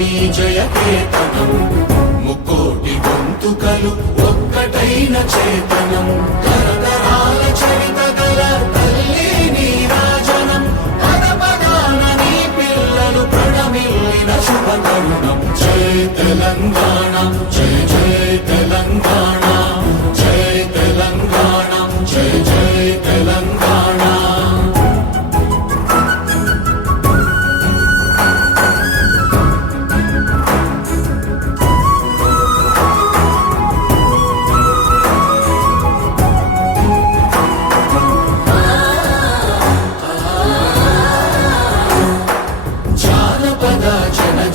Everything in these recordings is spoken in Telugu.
నీ జయకేతనం ముక్కోటి గొంతుకలు ఒక్కటైన చేతనం తరతరాల చరిత గల తల్లి నీరాజనం పద పదాన నీ పిల్లలు ప్రణమిల్లిన శుభతరుణం జయ తెలంగాణ జయ జయ తెలంగాణ జయ తెలంగాణ జయ జయ తెలంగాణ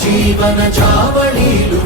జీవన చావళీలు